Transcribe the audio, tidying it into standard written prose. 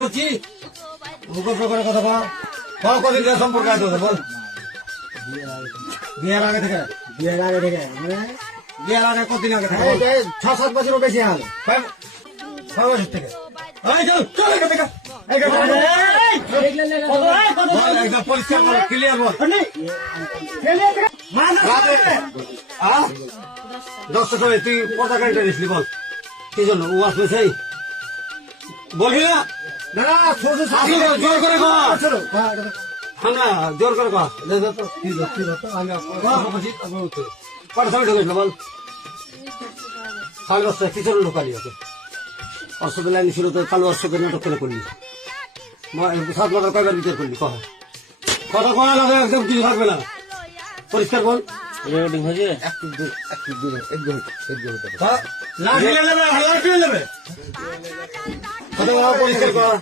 বলছি মুখস্থ করে কথা বল। কদিন ধরে সম্পর্ক আছে তোদের বল? বিয়ের আগে থেকে বিয়ের আগে কতদিন আগে থেকে? 6-7 বছরও বেশি হলো। 6 বছর থেকে। এই চল চল এখান থেকে। একদম পরিষ্কার বল, ক্লিয়ার বল। রাতে 10টার সময় তুই পর্দা গাড়িটা নিসলি বল কি জন্য? ও আসলে সেই বলবি না? জোর করে কর, জোর করে কর। কটার সময় ঢুকেছিল বল? 10:30 কি জন্য ঢোকালি ওকে? অর্ষদের লাইন ছিল তো কালো অর্ষদের নাটক করে করলি। 7 লাখ কয়বার বিচার করলি? কথা কয়া লাগে একদম কিছু থাকবে না, পরিষ্কার বল। পরিষ্কার কর।